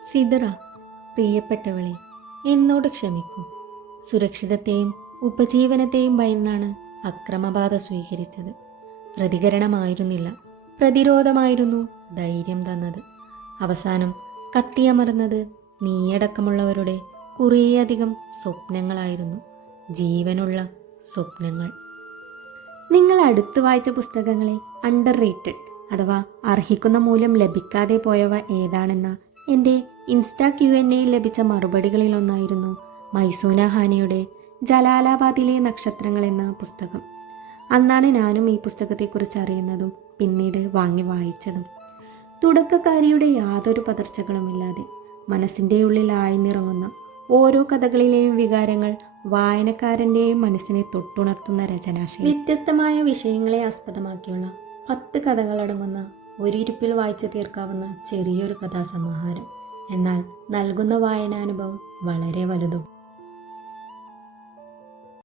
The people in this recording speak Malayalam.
സിദറ, പ്രിയപ്പെട്ടവളെ, എന്നോട് ക്ഷമിക്കൂ. സുരക്ഷിതത്തെയും ഉപജീവനത്തെയും ഭയന്നാണ് അക്രമബാധ സ്വീകരിച്ചത്. പ്രതികരണമായിരുന്നില്ല, പ്രതിരോധമായിരുന്നു ധൈര്യം തന്നത്. അവസാനം കത്തിയമർന്നത് നീയടക്കമുള്ളവരുടെ കുറേയധികം സ്വപ്നങ്ങളായിരുന്നു, ജീവനുള്ള സ്വപ്നങ്ങൾ. നിങ്ങൾ അടുത്ത് വായിച്ച പുസ്തകങ്ങളെ അണ്ടർ റേറ്റഡ് അഥവാ അർഹിക്കുന്ന മൂല്യം ലഭിക്കാതെ പോയവ ഏതാണെന്ന എൻ്റെ ഇൻസ്റ്റാ Q&Aയിൽ ലഭിച്ച മറുപടികളിലൊന്നായിരുന്നു മൈസൂന ഹാനിയുടെ ജലാലാബാദിലെ നക്ഷത്രങ്ങൾ എന്ന പുസ്തകം. അന്നാണ് ഞാനും ഈ പുസ്തകത്തെക്കുറിച്ച് അറിയുന്നതും പിന്നീട് വാങ്ങി വായിച്ചതും. തുടക്കക്കാരിയുടെ യാതൊരു പതർച്ചകളുമില്ലാതെ മനസ്സിൻ്റെ ഉള്ളിൽ ആഴ്ന്നിറങ്ങുന്ന ഓരോ കഥകളിലെയും വികാരങ്ങൾ വായനക്കാരൻ്റെയും മനസ്സിനെ തൊട്ടുണർത്തുന്ന രചനാശൈലി. വ്യത്യസ്തമായ വിഷയങ്ങളെ ആസ്പദമാക്കിയുള്ള 10 കഥകളടങ്ങുന്ന ഒരിരുപ്പിൽ വായിച്ചു തീർക്കാവുന്ന ചെറിയൊരു കഥാസമാഹാരം. എന്നാൽ നൽകുന്ന വായനാനുഭവം വളരെ വലുതും.